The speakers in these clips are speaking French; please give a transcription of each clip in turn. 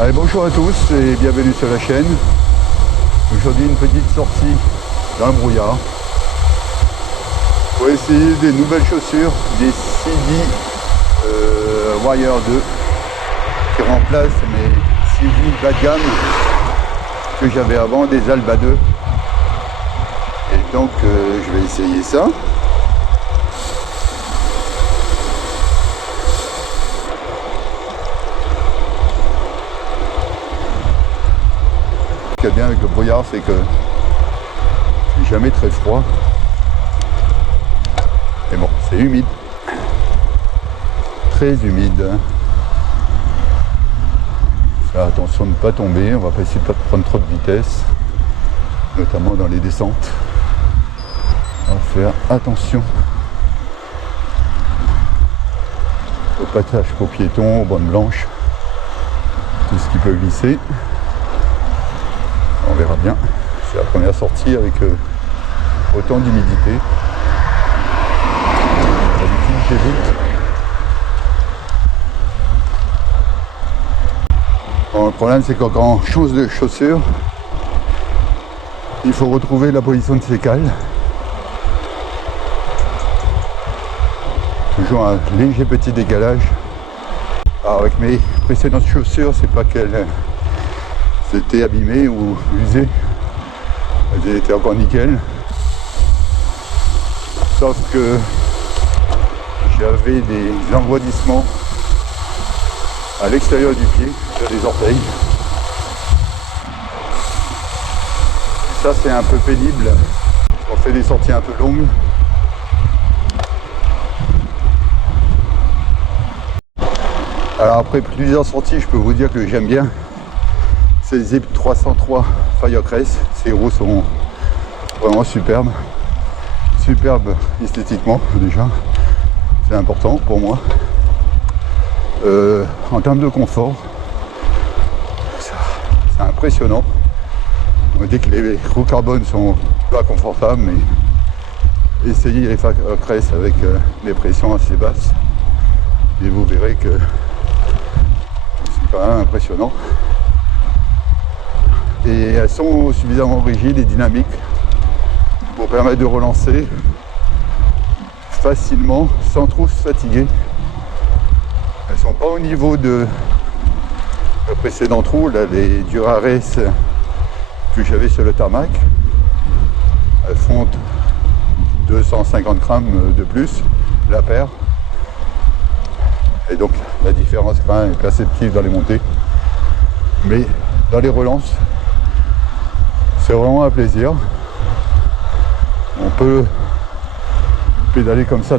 Allez, bonjour à tous et bienvenue sur la chaîne. Aujourd'hui une petite sortie dans le brouillard pour essayer des nouvelles chaussures, des CD Wire 2 qui remplacent mes CD bas de gamme que j'avais avant, des Alba 2. Et donc je vais essayer ça. Ce qui est bien avec le brouillard, c'est que c'est jamais très froid. Mais bon, c'est humide. Très humide. Faire attention de ne pas tomber. On va pas essayer de pas prendre trop de vitesse, notamment dans les descentes. On va faire attention au passage aux piétons, aux bandes blanches, tout ce qui peut glisser. On verra bien. C'est la première sortie avec autant d'humidité. D'habitude, j'évite. Bon, le problème, c'est que quand on change de chaussure, il faut retrouver la position de ses cales. Toujours un léger petit décalage. Alors, avec mes précédentes chaussures, c'est pas qu'elles c'était abîmé ou usé, elles étaient encore nickel, sauf que j'avais des engourdissements à l'extérieur du pied, sur les orteils. Et ça, c'est un peu pénible. On fait des sorties un peu longues. Alors après plusieurs sorties, je peux vous dire que j'aime bien ces Zip 303 Firecrest. Ces roues sont vraiment superbes. Superbes esthétiquement déjà. C'est important pour moi. En termes de confort, c'est impressionnant. On dit que les roues carbone sont pas confortables, mais essayez les Firecrest avec des pressions assez basses et vous verrez que c'est quand même impressionnant. Et elles sont suffisamment rigides et dynamiques pour permettre de relancer facilement sans trop se fatiguer. Elles sont pas au niveau de la précédente roue, là, les Dura Race que j'avais sur le tarmac. Elles font 250 grammes de plus la paire. Et donc la différence quand même est perceptible dans les montées. Mais dans les relances, c'est vraiment un plaisir. On peut pédaler comme ça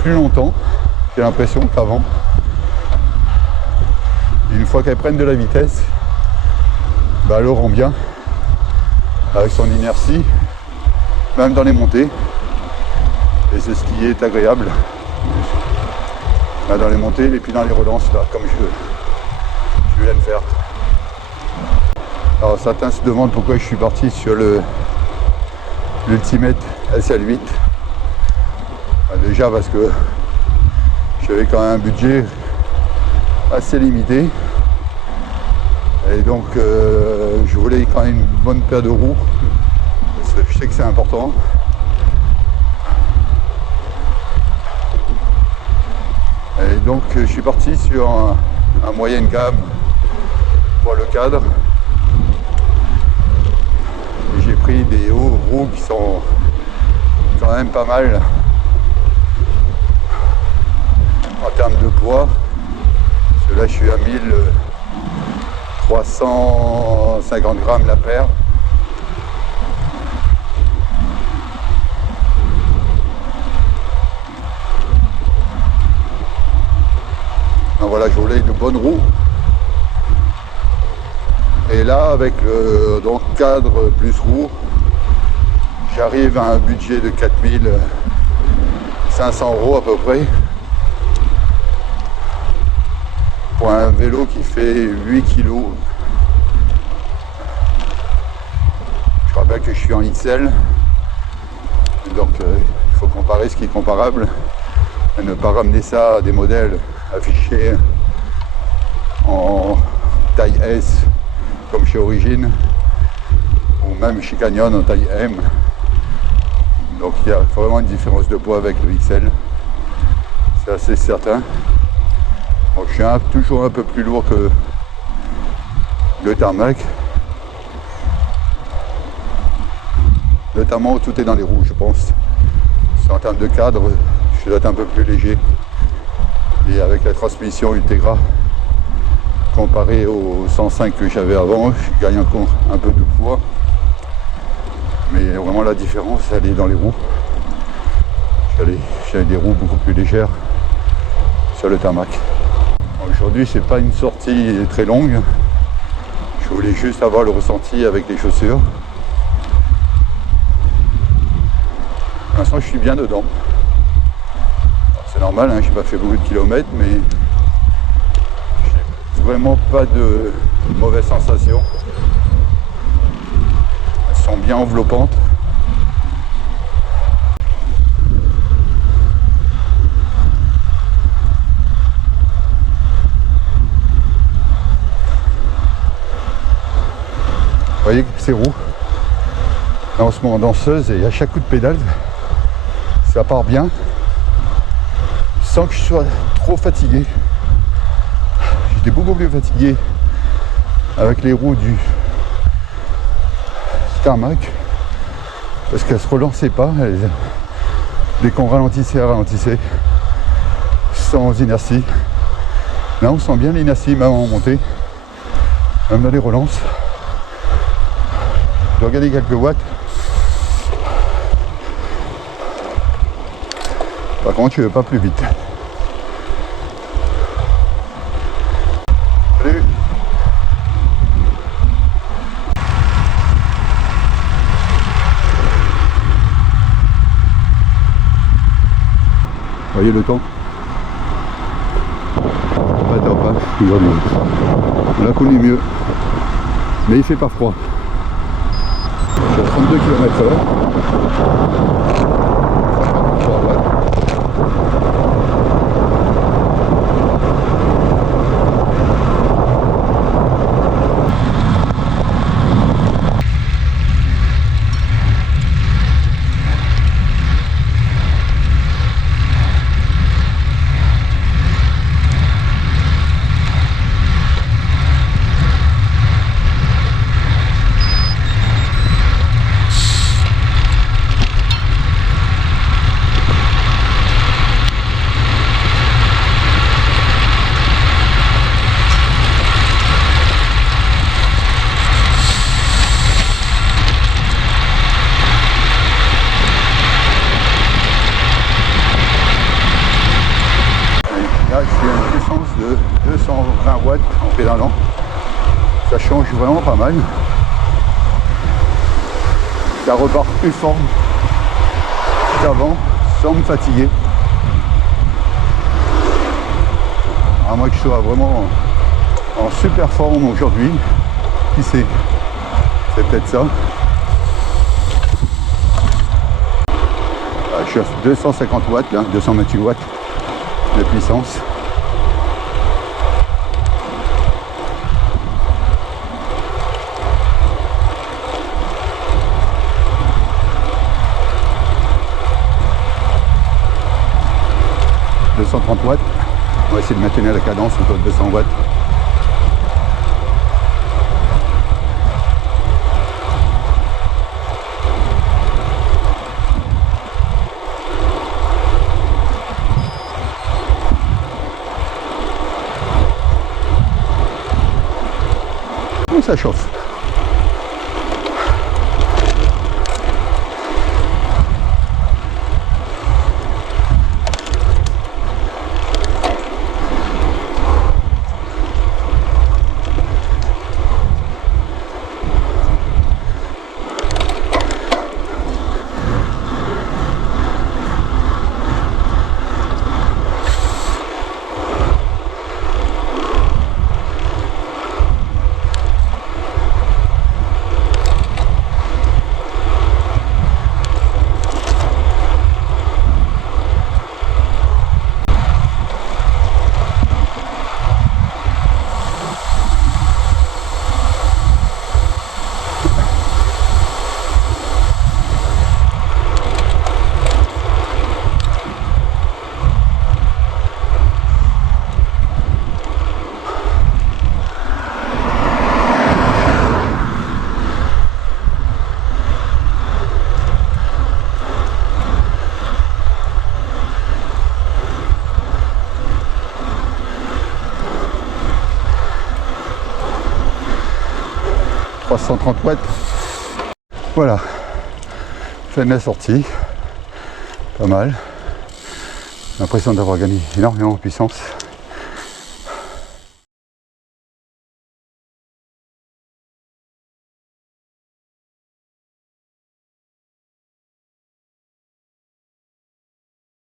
plus longtemps, j'ai l'impression qu'avant. Une fois qu'elles prennent de la vitesse, elle le rend bien avec son inertie, même dans les montées. Et c'est ce qui est agréable là, dans les montées et puis dans les relances, là, comme je viens de faire. Alors certains se demandent pourquoi je suis parti sur l'Ultimate SL8. Déjà parce que j'avais quand même un budget assez limité. Et donc je voulais quand même une bonne paire de roues. Parce que je sais que c'est important. Et donc je suis parti sur un moyenne gamme pour le cadre. J'ai pris des roues qui sont quand même pas mal en termes de poids. Parce que là je suis à 1350 grammes la paire. Donc voilà, je voulais de bonnes roues. Et là, avec le cadre plus roue, j'arrive à un budget de 4500 € à peu près. Pour un vélo qui fait 8 kg. Je rappelle que je suis en XL. Donc il faut comparer ce qui est comparable. Et ne pas ramener ça à des modèles affichés en S comme chez Origin, ou même chez Canyon en taille M. Donc il y a vraiment une différence de poids avec le XL, c'est assez certain. Donc je suis toujours un peu plus lourd que le tarmac, notamment où tout est dans les roues, je pense. En termes de cadre, je dois être un peu plus léger, et avec la transmission Ultegra comparé au 105 que j'avais avant, je gagne encore un peu de poids, mais vraiment la différence elle est dans les roues. J'ai des roues beaucoup plus légères sur le tarmac. Aujourd'hui c'est pas une sortie très longue, je voulais juste avoir le ressenti avec les chaussures. Pour l'instant je suis bien dedans. C'est normal, hein, j'ai pas fait beaucoup de kilomètres, mais j'ai vraiment pas de mauvaises sensations. Elles sont bien enveloppantes. Vous voyez ces roues, là, on se met en danseuse et à chaque coup de pédale, ça part bien, sans que je sois trop fatigué. J'étais beaucoup plus fatigué avec les roues du tarmac, parce qu'elles ne se relançaient pas. Dès qu'on ralentissait, elles ralentissaient, sans inertie. Là, on sent bien l'inertie, même en montée, même dans les relances. Je vais regarder quelques watts. Par contre, tu veux pas plus vite. Salut. Voyez le temps. Pas top, hein, aujourd'hui. Là qu'on est mieux. Mais il fait pas froid. Je suis à 32 km/h. Là, je suis à une puissance de 220 watts en pédalant. Ça change vraiment pas mal. Ça repart plus fort qu'avant, sans me fatiguer. À moins que je sois vraiment en super forme aujourd'hui. Qui sait? C'est peut-être ça. Je suis à 250 watts, là, 228 watts de puissance. « 230 watts. On va essayer de maintenir la cadence autour de 200 watts. Ça chauffe. 330 watts. Voilà, fin de la sortie, pas mal. J'ai l'impression d'avoir gagné énormément en puissance.